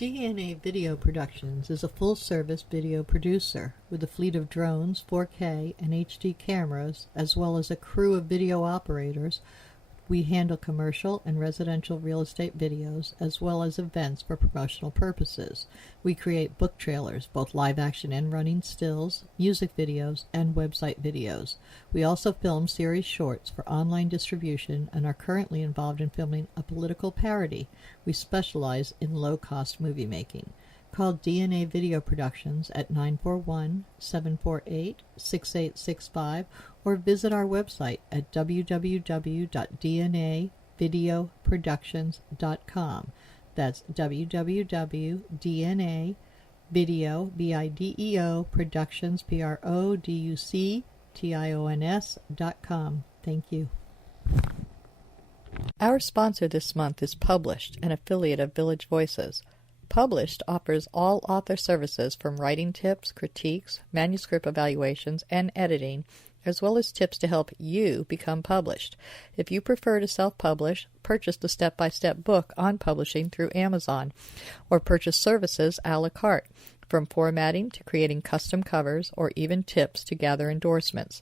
DNA Video Productions is a full-service video producer with a fleet of drones, 4K, and HD cameras, as well as a crew of video operators. We handle commercial and residential real estate videos, as well as events for promotional purposes. We create book trailers, both live-action and running stills, music videos, and website videos. We also film series shorts for online distribution and are currently involved in filming a political parody. We specialize in low-cost movie making. Call DNA Video Productions at 941-748-6865 or visit our website at www.dnavideoproductions.com. That's www.dnavideoproductions.com. Thank you. Our sponsor this month is Published, an affiliate of Village Voices. Published offers all author services from writing tips, critiques, manuscript evaluations, and editing, as well as tips to help you become published. If you prefer to self-publish, purchase the step-by-step book on publishing through Amazon, or purchase services a la carte, from formatting to creating custom covers, or even tips to gather endorsements.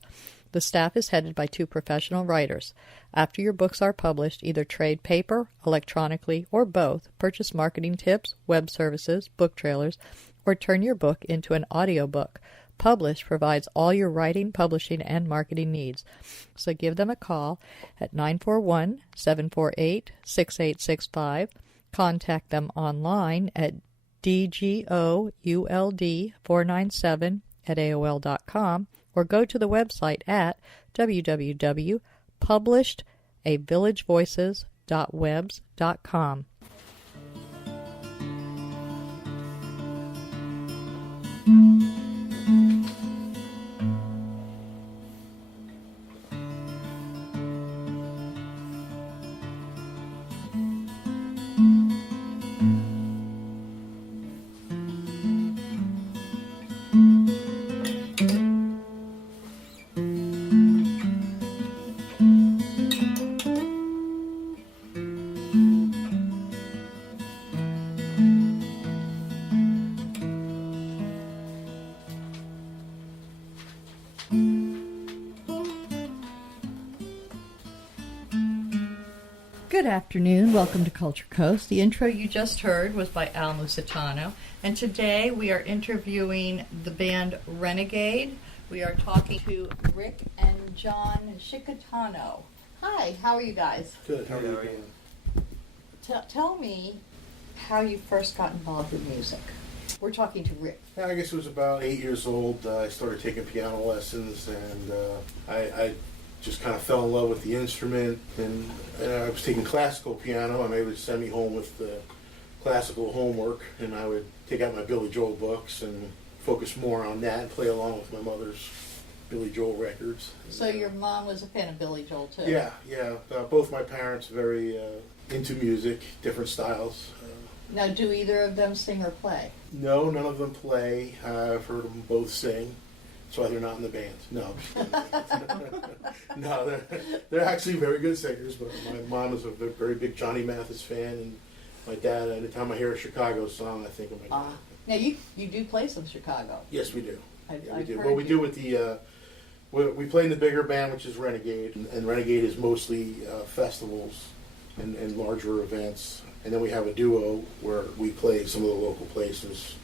The staff is headed by 2 professional writers. After your books are published, either trade paper, electronically, or both, purchase marketing tips, web services, book trailers, or turn your book into an audiobook. Publish provides all your writing, publishing, and marketing needs. So give them a call at 941-748-6865. Contact them online at dgould497@aol.com, or go to the website at www.publishedavillagevoices.webs.com. Good afternoon. Welcome to Culture Coast. The intro you just heard was by Al Musitano, and today we are interviewing the band Renegade. We are talking to Rick and John Shikatano. Hi, how are you guys? Good. How are you doing? Tell me how you first got involved with music. We're talking to Rick. I guess it was about 8 years old. I started taking piano lessons, and I just kind of fell in love with the instrument. And I was taking classical piano, and they would send me home with the classical homework, and I would take out my Billy Joel books and focus more on that and play along with my mother's Billy Joel records. So your mom was a fan of Billy Joel too? Yeah. Both my parents very into music, different styles. Now, do either of them sing or play? No, none of them play. I've heard them both sing. That's why they're not in the band. No, no, they're actually very good singers. But my mom is a very big Johnny Mathis fan, and my dad. Anytime I hear a Chicago song, I think of my dad. Now you do play some Chicago. Yes, we do. We do. Heard Well, we do with the. We play in the bigger band, which is Renegade, and Renegade is mostly festivals and larger events. And then we have a duo where we play some of the local places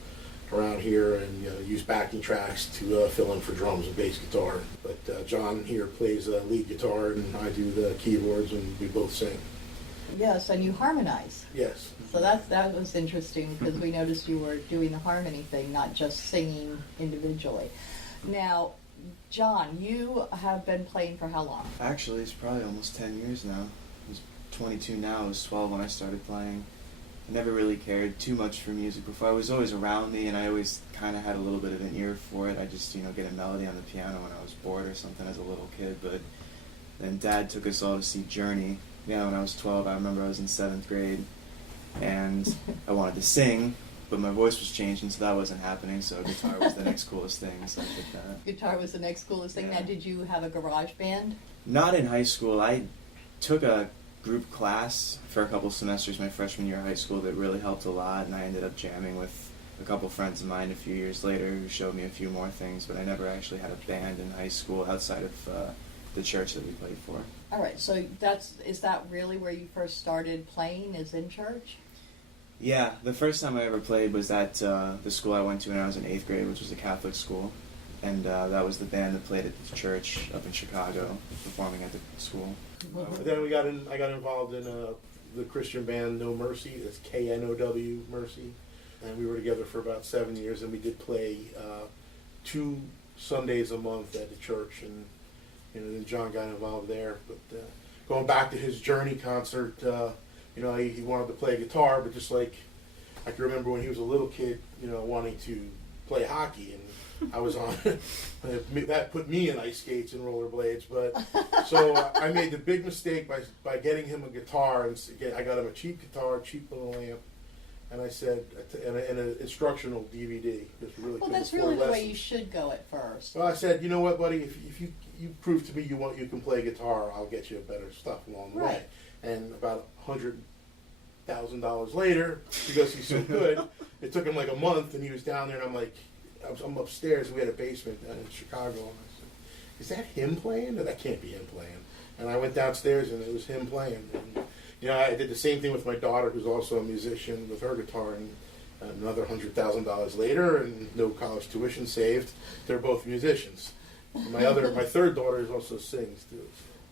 around here and use backing tracks to fill in for drums and bass guitar. But John here plays lead guitar, and I do the keyboards, and we both sing. Yes, and you harmonize. Yes. So that was interesting because we noticed you were doing the harmony thing, not just singing individually. Now, John, you have been playing for how long? Actually, it's probably almost 10 years now. I was 22 now. I was 12 when I started playing. I never really cared too much for music before. It was always around me, and I always kind of had a little bit of an ear for it. I just, get a melody on the piano when I was bored or something as a little kid. But then Dad took us all to see Journey. When I was 12, I remember I was in 7th grade, and I wanted to sing, but my voice was changing, so that wasn't happening, so guitar was the next coolest thing, so I did that. Guitar was the next coolest thing. Yeah. Now, did you have a garage band? Not in high school. I took a group class for a couple semesters my freshman year of high school that really helped a lot, and I ended up jamming with a couple friends of mine a few years later who showed me a few more things, but I never actually had a band in high school outside of the church that we played for. All right, so is that really where you first started playing, is in church? Yeah, the first time I ever played was at the school I went to when I was in 8th grade, which was a Catholic school, and that was the band that played at the church up in Chicago, performing at the school. Then I got involved in the Christian band No Mercy. That's KNOW Mercy, and we were together for about 7 years, and we did play 2 Sundays a month at the church, and then John got involved there. But going back to his Journey concert, he wanted to play guitar, but just like I can remember when he was a little kid, wanting to play hockey, and I was on that put me in ice skates and rollerblades. But so I made the big mistake by getting him a guitar, and I got him a cheap guitar, cheap little amp, and I said, and an instructional DVD. Well, that's really the way you should go at first. Well, I said, you know what, buddy, if you prove to me you can play guitar, I'll get you better stuff along the way. And about $100,000 later, because he's so good, it took him like a month, and he was down there, and I'm like, I'm upstairs, and we had a basement in Chicago, and I said, is that him playing? No, that can't be him playing. And I went downstairs, and it was him playing. And, I did the same thing with my daughter, who's also a musician, with her guitar, and another $100,000 later, and no college tuition saved. They're both musicians. And my third daughter also sings too.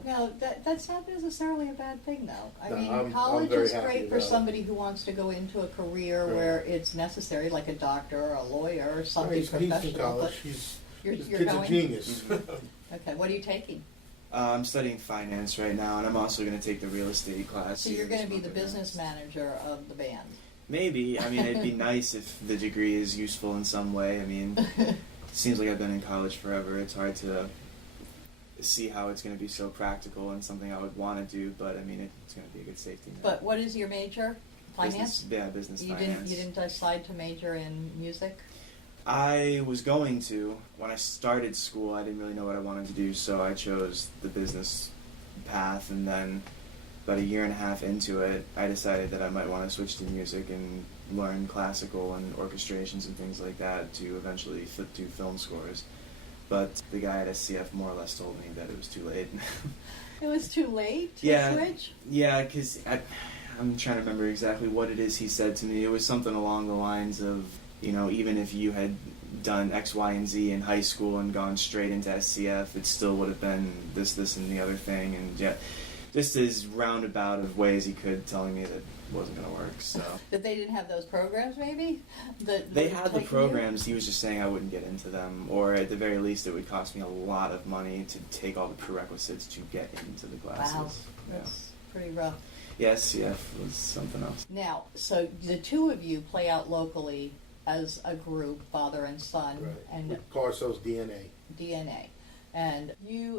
No, that's not necessarily a bad thing, though. I mean, college is great for somebody who wants to go into a career right. where it's necessary, like a doctor or a lawyer or something He's professional. in college. His you're kid's going? a genius. Okay, what are you taking? I'm studying finance right now, and I'm also going to take the real estate class. So you're going to be the business manager of the band? Maybe. I mean, it'd be nice if the degree is useful in some way. I mean, it seems like I've been in college forever. It's hard to see how it's going to be so practical and something I would want to do, but I mean, it's going to be a good safety net. But what is your major? Finance? Business finance. You didn't decide to major in music? I was going to. When I started school, I didn't really know what I wanted to do, so I chose the business path, and then about a year and a half into it, I decided that I might want to switch to music and learn classical and orchestrations and things like that to eventually flip to film scores. But the guy at SCF more or less told me that it was too late. It was too late to switch? Yeah, because I'm trying to remember exactly what it is he said to me. It was something along the lines of, even if you had done X, Y, and Z in high school and gone straight into SCF, it still would have been this, and the other thing. And yeah, just as roundabout of ways he could, telling me that it wasn't going to work. So that they didn't have those programs, maybe? They had the programs. He was just saying I wouldn't get into them, or at the very least, it would cost me a lot of money to take all the prerequisites to get into the classes. Wow, that's pretty rough. Yeah, SCF was something else. Now, so the two of you play out locally as a group, father and son, Right. and We call ourselves DNA. DNA. And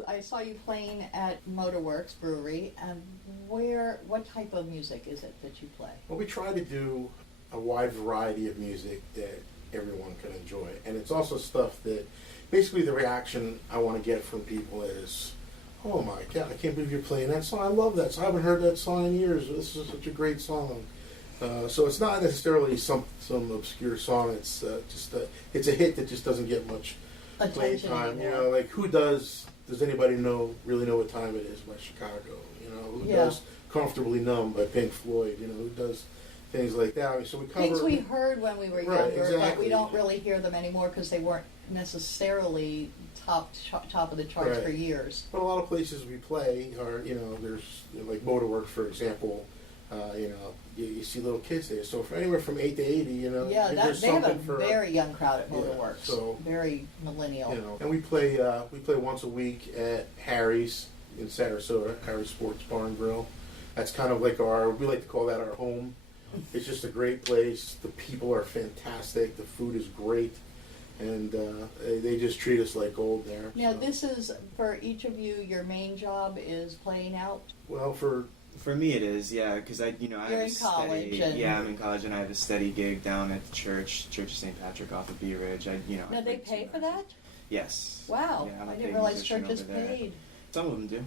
I saw you playing at Motorworks Brewery. And what type of music is it that you play? Well, we try to do a wide variety of music that everyone can enjoy, and it's also stuff that, basically, the reaction I want to get from people is, "Oh my God, I can't believe you're playing that song! I love that song. I haven't heard that song in years. This is such a great song." So it's not necessarily some obscure song. It's it's a hit that just doesn't get much playing Attention time. anymore. Like who does anybody really know what time it is by Chicago? Who does Comfortably Numb by Pink Floyd? Who does things like that? I mean, so we cover Things we heard when we were Right, younger, but exactly. we don't really hear them anymore because they weren't necessarily top of the charts Right. for years. But a lot of places we play are, there's like Motorworks, for example. You see little kids there. So for anywhere from 8 to 80, Yeah, there's they have a something for very young crowd at Yeah, Motorworks. so- Very millennial. And we play once a week at Harry's in Sarasota, Harry's Sports Bar and Grill. That's kind of like we like to call that our home. It's just a great place. The people are fantastic. The food is great. And they just treat us like gold there. Now, so. this is, for each of you, your main job is playing out? Well, For me, it is, yeah, because I You're have a in college steady, and- yeah, I'm in college, and I have a steady gig down at the Church of St. Patrick off of Bee Ridge. Now, I they work pay 2 for hours. that? Yes. Wow, Yeah, I'm a I paid didn't realize musician churches over there. paid. Some of them do.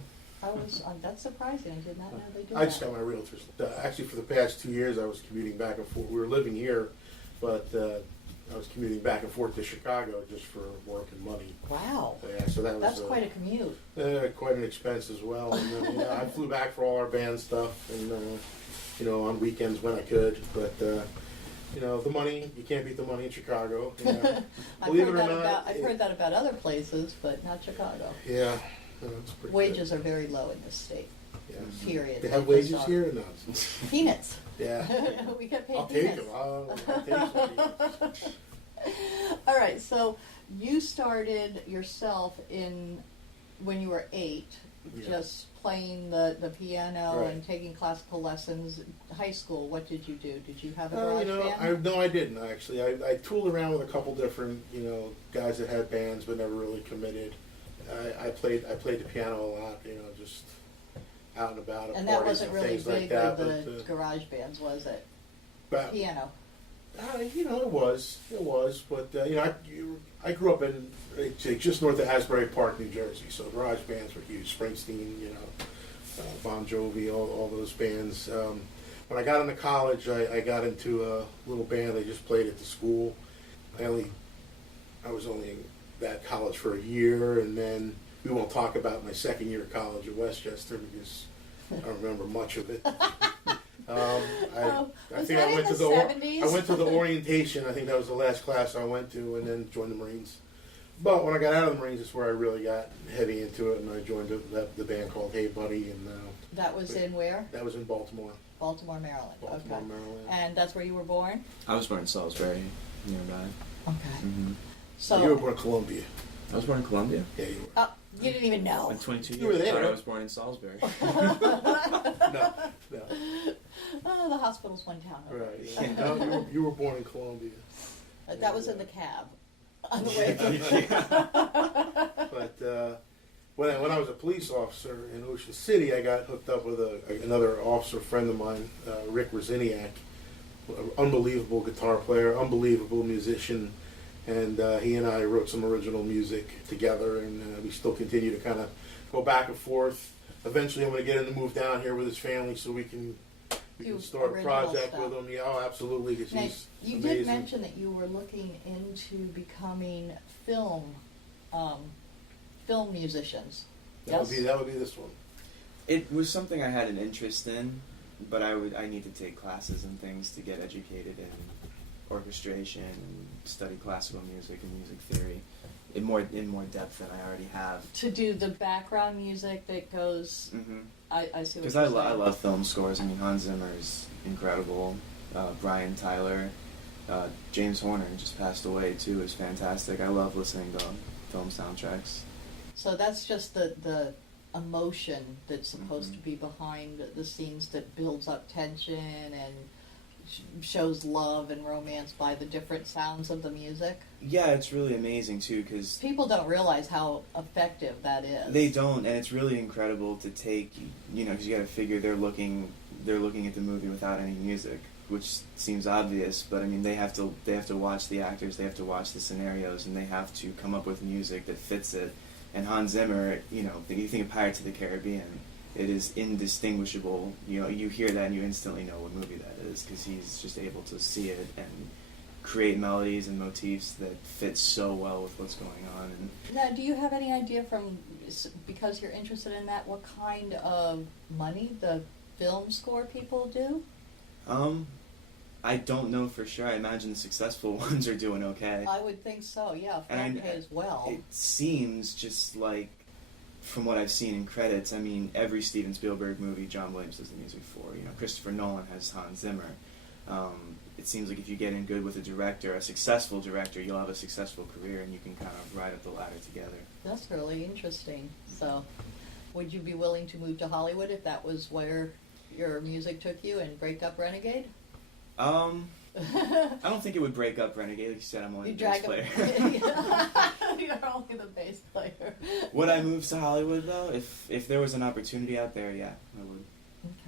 That's surprising. I did not know they did I just that. got my realtor's. Actually, for the past 2 years, I was commuting back and forth. We were living here, but I was commuting back and forth to Chicago just for work and money. Wow. Yeah, so That's quite a commute. Quite an expense as well. And then, I flew back for all our band stuff, and on weekends when I could. But the money, you can't beat the money in Chicago. Believe it or not, I've heard that about other places, but not Chicago. Yeah, it's pretty Wages good. are very low in this state. Yeah. Period. They have wages here or not? Peanuts. Yeah. We get paid I'll take peanuts. them. I'll take some peanuts. All right, so you started yourself when you were 8, Yeah. just playing the piano Right. and taking classical lessons. High school, what did you do? Did you have a garage band? I didn't actually. I tooled around with a couple different, guys that had bands, but never really committed. I played the piano a lot, just out and about at And that parties wasn't and really things like big that. with the But, garage bands, was it? but Piano. it was, but I grew up in just north of Asbury Park, New Jersey. So garage bands were huge. Springsteen, Bon Jovi, all those bands. When I got into college, I got into a little band. I just played at the school. I was only in that college for a year, and then we won't talk about my second year of college at Westchester because I don't remember much of it. I think I went to the 70s? I went to the orientation. I think that was the last class I went to, and then joined the Marines. But when I got out of the Marines, that's where I really got heavy into it, and I joined the band called Hey Buddy, and That was in where? that was in Baltimore, Maryland. Baltimore, Okay. Maryland. And that's where you were born? I was born in Salisbury, nearby. Okay. Mm-hmm. So You were born in Columbia. I was born in Columbia. Yeah, you were. you didn't even know. I'm 22 You were years. I there. thought I was born in Salisbury. No. Oh, the hospital's one town over. Right. Yeah. No, you were born in Columbia. That was in the cab on the way from. But when I was a police officer in Ocean City, I got hooked up with another officer friend of mine, Rick Rosiniak, unbelievable guitar player, unbelievable musician, and he and I wrote some original music together, and we still continue to kind of go back and forth. Eventually, I'm going to get him to move down here with his family so we can start a original project stuff. with him. Yeah, oh, absolutely, because Now, he's you amazing. did mention that you were looking into becoming film musicians. That Yes? would be this one. It was something I had an interest in, but I need to take classes and things to get educated in orchestration and study classical music and music theory in more depth than I already have. To do the background music that goes. Mm-hmm. I see what you're Because saying. I love film scores. I mean, Hans Zimmer is incredible. Brian Tyler, James Horner just passed away too. Is fantastic. I love listening to film soundtracks. So that's just the emotion that's supposed Mm-hmm. to be behind the scenes that builds up tension and shows love and romance by the different sounds of the music. Yeah, it's really amazing too because People don't realize how effective that is. they don't, and it's really incredible to take. Because you got to figure they're looking at the movie without any music, which seems obvious, but I mean they have to watch the actors, they have to watch the scenarios, and they have to come up with music that fits it. And Hans Zimmer, you think of Pirates of the Caribbean, it is indistinguishable. You hear that and you instantly know what movie that is because he's just able to see it and create melodies and motifs that fit so well with what's going on. And Now, do you have any idea because you're interested in that, what kind of money the film score people do? I don't know for sure. I imagine the successful ones are doing okay. I would think so, yeah. And Film pays well. It seems just like, from what I've seen in credits, I mean, every Steven Spielberg movie John Williams does the music for. Christopher Nolan has Hans Zimmer. It seems like if you get in good with a director, a successful director, you'll have a successful career and you can kind of ride up the ladder together. That's really interesting. So, would you be willing to move to Hollywood if that was where your music took you and break up Renegade? I don't think it would break up Renegade. Like you said, I'm only the bass player. You're only the bass player. Would I move to Hollywood though? If there was an opportunity out there, yeah, I would.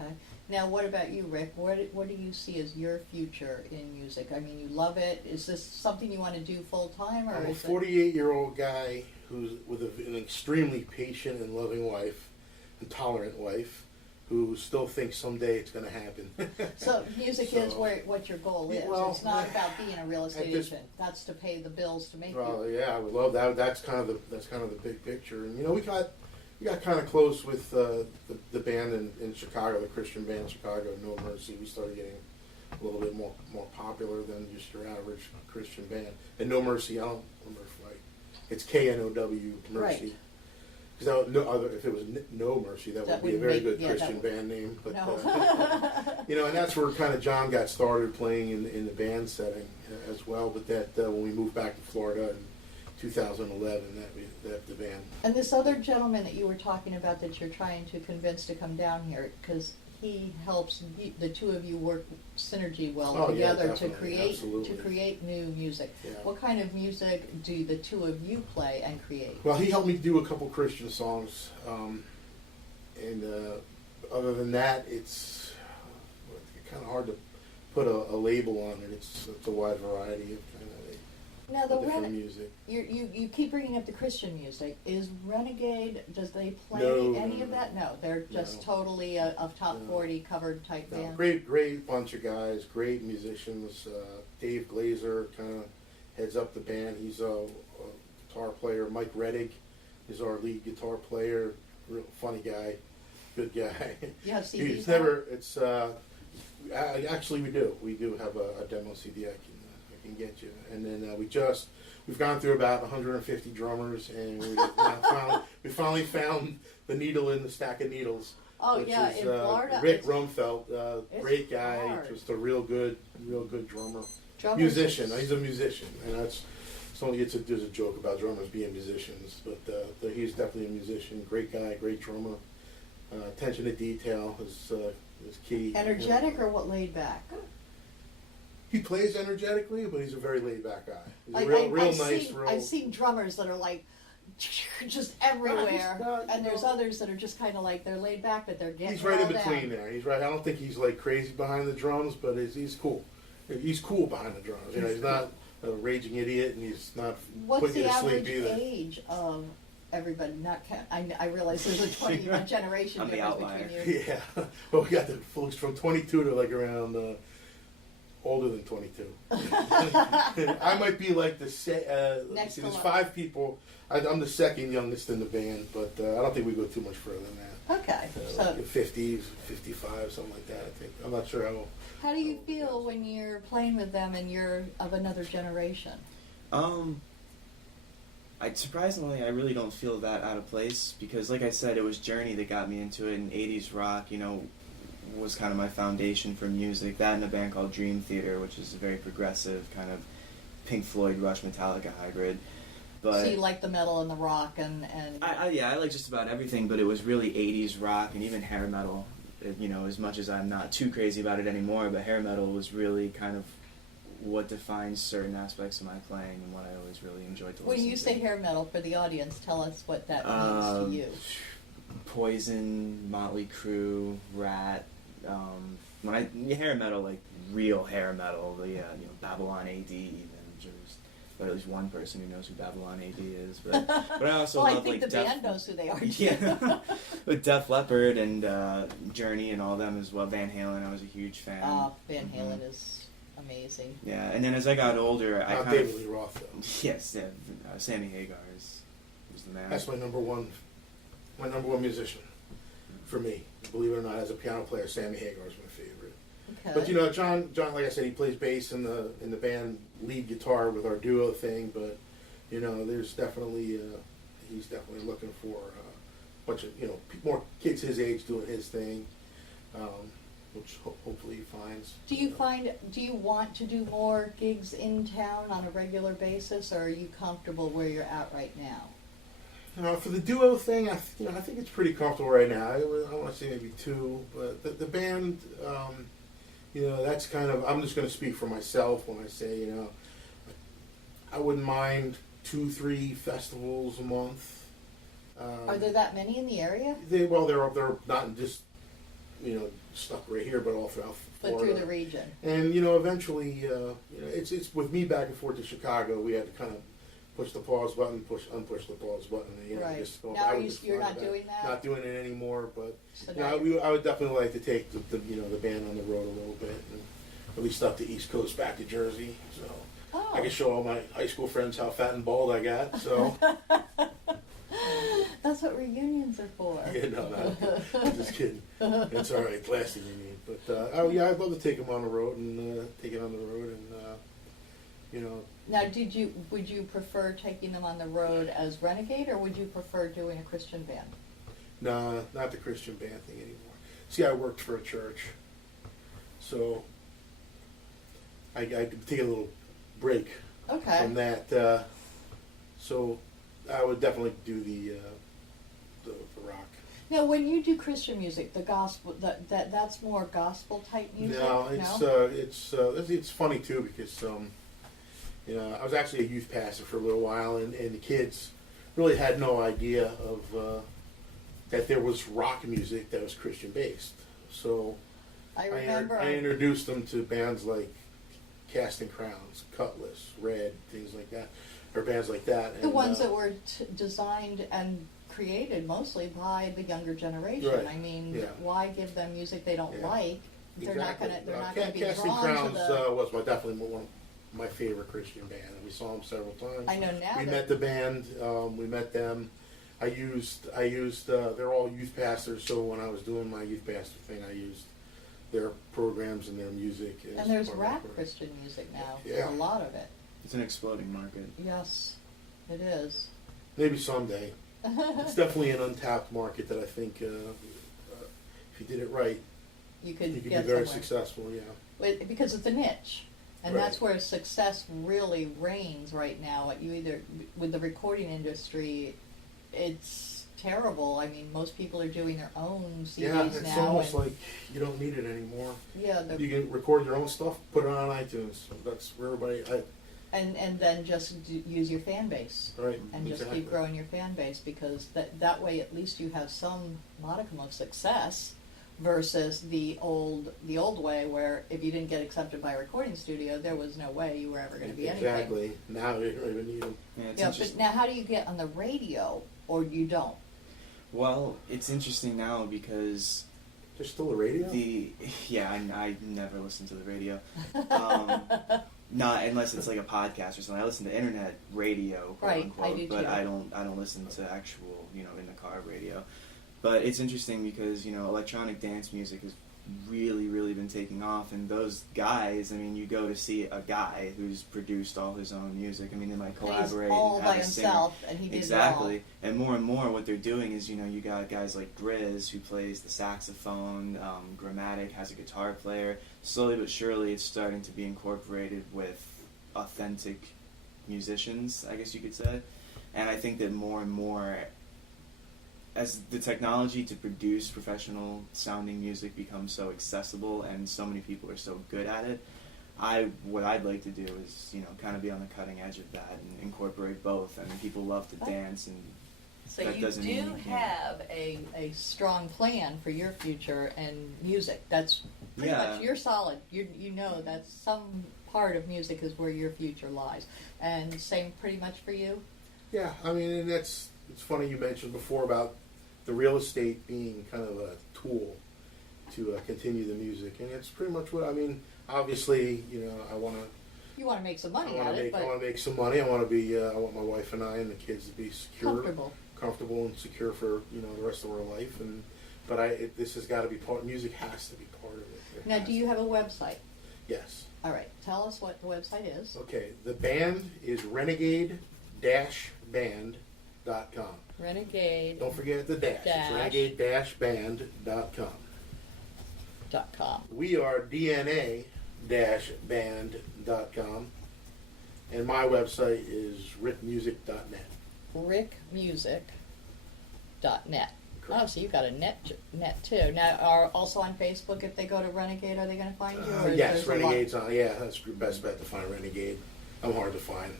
Okay. Now, what about you, Rick? What do you see as your future in music? I mean, you love it. Is this something you want to do full time, or I'm a is 48-year-old guy who's with an extremely patient and loving wife. intolerant wife who still thinks someday it's going to happen. So music is what your goal is. Well, it's not about being a real estate this- agent. That's to pay the bills to make Well, you. yeah, I would love that. That's kind of the big picture. And we got kind of close with the band in Chicago, the Christian band in Chicago, No Mercy. We started getting a little bit more popular than just your average Christian band. And No Mercy, I don't remember it's KNOW Mercy. Right. Because if it was No Mercy, that would be a very good Christian band name. But No. and that's where kind of John got started playing in the band setting as well. But that when we moved back to Florida in 2011, that the band. And this other gentleman that you were talking about that you're trying to convince to come down here, because he helps the two of you work synergy well together to create new music. Yeah. What kind of music do the two of you play and create? Well, he helped me do a couple Christian songs, and other than that, it's kind of hard to put a label on it. It's a wide variety of kind of Now the different music. You keep bringing up the Christian music. Is Renegade? Does they play any of that? No, they're just totally a top 40 covered type band. Great bunch of guys, great musicians. Dave Glazer kind of heads up the band. He's a guitar player. Mike Reddick is our lead guitar player. Real funny guy, good guy. Yeah, He's never. It's actually we do have a demo CD I can get you. And then we've gone through about 150 drummers, and we finally found the needle in the stack of needles. Oh which yeah, is, in Florida. Rick Rumfeld, great guy, hard. just a real good drummer. Drummers Musician. He's a musician, and there's a joke about drummers being musicians, but he's definitely a musician. Great guy, great drummer. Attention to detail is key. Energetic or what? Laid back. He plays energetically, but he's a very laid back guy. He's Like, real nice. I've seen drummers that are like just everywhere, and there's others that are just kind of like they're laid back, but they're getting. He's right in all between down. there. He's right. I don't think he's like crazy behind the drums, but he's cool. He's cool behind the drums. He's not a raging idiot, and he's not What's putting you the to sleep average either. age of everybody? I realize there's a 20 generation I'm the difference outlier. between you. Yeah. Well, we got the folks from 22 to like around older than 22. I might be like the Next there's below. 5 people. I'm the second youngest in the band, but I don't think we go too much further than that. Okay, Like so 50s, 55, something like that. I think. I'm not sure how do you feel when you're playing with them and you're of another generation? Surprisingly, I really don't feel that out of place because, like I said, it was Journey that got me into it, and 80s rock, was kind of my foundation for music. That and a band called Dream Theater, which is a very progressive kind of Pink Floyd, Rush, Metallica hybrid. But So you like the metal and the rock and I like just about everything, but it was really 80s rock and even hair metal. As much as I'm not too crazy about it anymore, but hair metal was really kind of what defines certain aspects of my playing and what I always really enjoyed to listen to. when you say hair metal for the audience, tell us what that means to you. Poison, Motley Crue, Rat. Hair metal, like real hair metal, Babylon AD. Even there's at least one person who knows who Babylon AD is, but I also Well, love I think like the band knows who they are too. Yeah, with Def Leppard and Journey and all them as well. Van Halen, I was a huge fan. Van Halen is amazing. Yeah, and then as I got older, I Not kind David of Lee Roth though. yes, Sammy Hagar was the man. That's my number one musician for me. Believe it or not, as a piano player, Sammy Hagar is my favorite. Okay. But John, like I said, he plays bass in the band, lead guitar with our duo thing. But there's definitely he's definitely looking for a bunch of more kids his age doing his thing, which hopefully he finds. Do you want to do more gigs in town on a regular basis, or are you comfortable where you're at right now? For the duo thing, I think it's pretty comfortable right now. I want to say maybe 2, but the band, that's kind of. I'm just going to speak for myself when I say, I wouldn't mind 2-3 festivals a month. Are there that many in the area? They're not just stuck right here, but all throughout But Florida. through the region. And eventually, it's with me back and forth to Chicago. We had to kind of push the pause button, unpush the pause button. And, Right. Just go, Now you're not doing that? Not doing it anymore, but So I would definitely like to take the band on the road a little bit, and at least up the East Coast, back to Jersey. So Oh. I can show all my high school friends how fat and bald I got. So That's what reunions are for. yeah, no, I'm just kidding. It's all right, lasting you mean. But I'd love to take them on the road and take it on the road and Now, would you prefer taking them on the road as Renegade, or would you prefer doing a Christian band? No, not the Christian band thing anymore. See, I worked for a church, so I could take a little break Okay. from that. So I would definitely do the rock. Now, when you do Christian music, the gospel that's more gospel type music. No, it's funny too because I was actually a youth pastor for a little while, and the kids really had no idea of that there was rock music that was Christian based. So I remember I introduced them to bands like Casting Crowns, Cutlass, Red, things like that, or bands like that. the ones that were designed and created mostly by the younger generation. Right. I mean, Yeah. why give them music they don't Yeah. like? They're Exactly. not going to be Casting drawn Crowns to the. was definitely one of my favorite Christian band, and we saw them several times. I know now. We that- met the band. We met them. I used. They're all youth pastors, so when I was doing my youth pastor thing, I used their programs and their music. as And there's part of my rap program. Christian music now. Yeah. A lot of it. It's an exploding market. Yes, it is. Maybe someday. It's definitely an untapped market that I think, if you did it right, You could you could be get very somewhere. successful. Yeah. Because it's a niche, and Right. that's where success really reigns right now. With the recording industry, it's terrible. I mean, most people are doing their own CDs Yeah, it's now. almost and, like you don't need it anymore. yeah, You can record your own stuff, put it on iTunes. That's where everybody. and then just use your fan base. Right. And just exactly. keep growing your fan base, because that way at least you have some modicum of success, versus the old way where if you didn't get accepted by a recording studio, there was no way you were ever going to be anything. Exactly. Now you don't even need them. Yeah, it's Yeah, but interesting. now how do you get on the radio, or you don't? Well, it's interesting now because There's still a radio. I never listen to the radio. Not unless it's like a podcast or something. I listen to internet radio, quote Right, unquote, I do but too. I don't listen to actual, in the car radio. But it's interesting because, electronic dance music has really, really been taking off, and those guys, I mean, you go to see a guy who's produced all his own music. I mean, they might collaborate And he's all and have by a singer. himself, and he did Exactly. it And more what they're doing is, you got guys like Grizz who plays the saxophone, Grammatic has a guitar player. Slowly but surely it's starting to be incorporated with authentic musicians, I guess you could say. And I think that more and more, as the technology to produce professional sounding music becomes so accessible and so many people are so good at it, what I'd like to do is, kind of be on the cutting edge of that and incorporate both. I mean, people love to dance, and So that you doesn't do mean you can't. have a strong plan for your future and music. That's pretty Yeah. much, you're solid. You know that some part of music is where your future lies. And same pretty much for you? Yeah, I mean, and it's funny you mentioned before about the real estate being kind of a tool to continue the music, and it's pretty much what I mean. Obviously, I want to. You want to make some money I at want to it, make. I want but to make some money. I want to be. I want my wife and I and the kids to be secure, comfortable and secure for the rest of our life. But this has got to be part. Music has to be part of it. It now, has do you to. have a website? Yes. All right, tell us what the website is. Okay. The band is Renegade-Band.com. Renegade. Don't forget the dash. It's Renegade-Band.com. We are DNA-Band.com. And my website is rickmusic.net. rickmusic.net. Oh, so you've got a net too. Now, are also on Facebook, if they go to Renegade, are they going to find you? Or Yes, there's a lot- Renegade's on. Yeah, that's your best bet to find Renegade. I'm hard to find.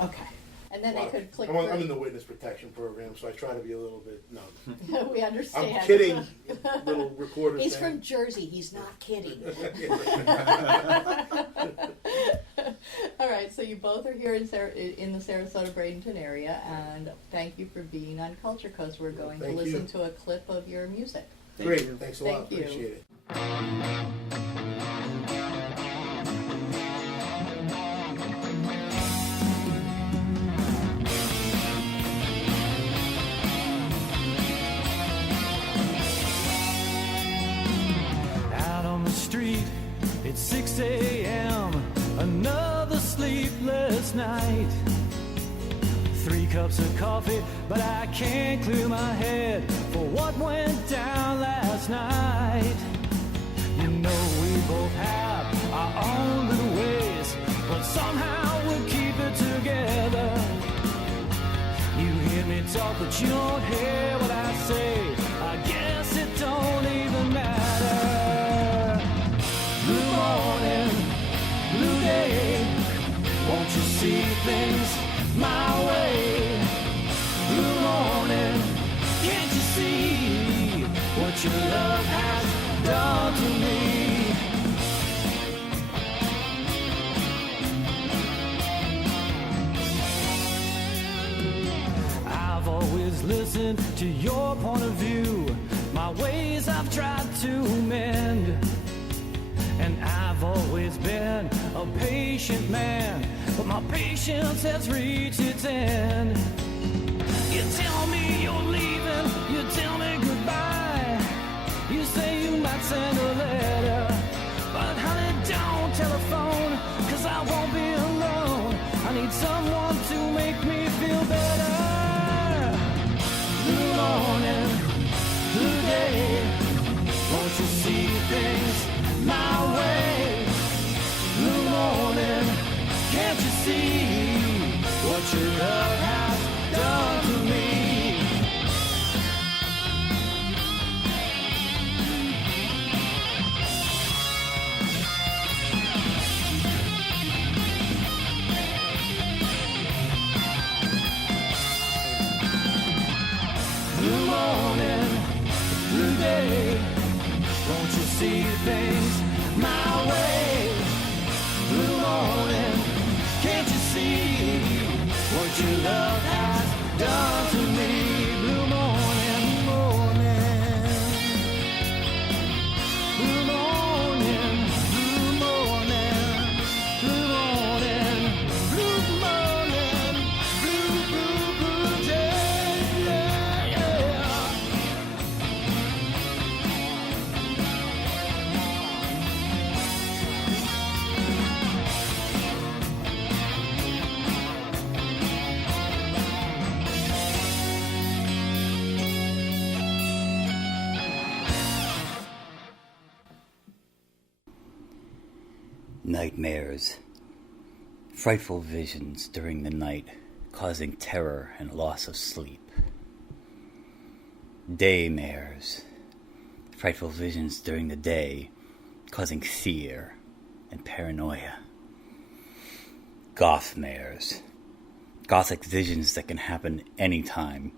Okay. And then they could click I'm in through. the witness protection program, so I try to be a little bit. No. We understand. I'm kidding, little recorder He's thing. from Jersey. He's not kidding. All right, so you both are here in the Sarasota-Bradenton area, and thank you for being on Culture Coast. We're going to listen to a clip of your music. Great, thanks a lot. Appreciate it. Street, it's 6 a.m., another sleepless night. 3 cups of coffee, but I can't clear my head for what went down last night. You know we both have our own little ways, but somehow we'll keep it together. You hear me talk, but you don't hear what I say. I guess it don't even matter. Blue morning, blue day, won't you see things my way? Blue morning, can't you see what your love has done to me? I've always listened to your point of view. My ways I've tried to mend. And I've always been a patient man, but my patience has reached its end. You tell me you're leaving, you tell me goodbye. You say you might send a letter, but honey, don't telephone, 'cause I won't be alone. I need someone to make me feel better. Blue morning, blue day, won't you see things my way? Blue morning, can't you see what your love has done to me? Blue morning, blue day, won't you see things my way? Blue morning, can't you see what your love has done to me? Blue morning, morning, blue morning, blue morning, blue morning, blue morning, blue day, yeah, yeah. Nightmares, frightful visions during the night, causing terror and loss of sleep. Daymares, frightful visions during the day, causing fear and paranoia. Gothmares, gothic visions that can happen anytime,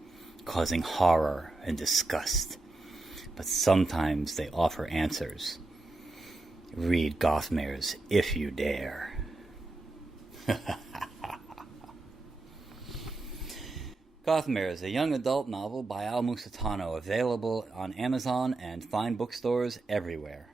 causing horror and disgust. But sometimes they offer answers. Read Gothmares if you dare. Gothmares, a young adult novel by Al Musitano, available on Amazon and fine bookstores everywhere.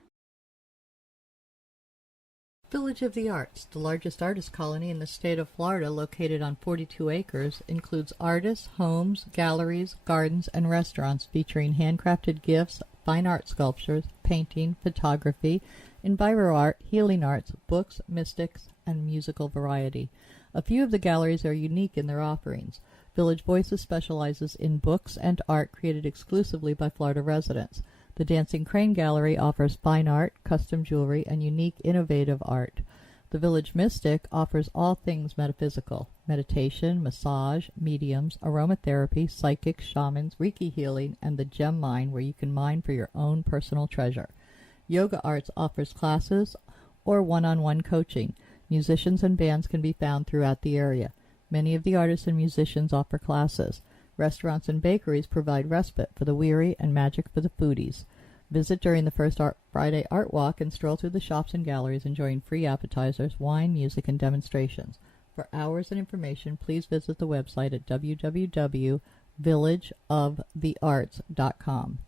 Village of the Arts, the largest artist colony in the state of Florida, located on 42 acres, includes artists, homes, galleries, gardens, and restaurants featuring handcrafted gifts, fine art sculptures, painting, photography, enviro art, healing arts, books, mystics, and musical variety. A few of the galleries are unique in their offerings. Village Voices specializes in books and art created exclusively by Florida residents. The Dancing Crane Gallery offers fine art, custom jewelry, and unique innovative art. The Village Mystic offers all things metaphysical: meditation, massage, mediums, aromatherapy, psychics, shamans, Reiki healing, and the gem mine, where you can mine for your own personal treasure. Yoga Arts offers classes or one-on-one coaching. Musicians and bands can be found throughout the area. Many of the artists and musicians offer classes. Restaurants and bakeries provide respite for the weary and magic for the foodies. Visit during the first Friday Art Walk and stroll through the shops and galleries enjoying free appetizers, wine, music, and demonstrations. For hours and information, please visit the website at www.villageofthearts.com.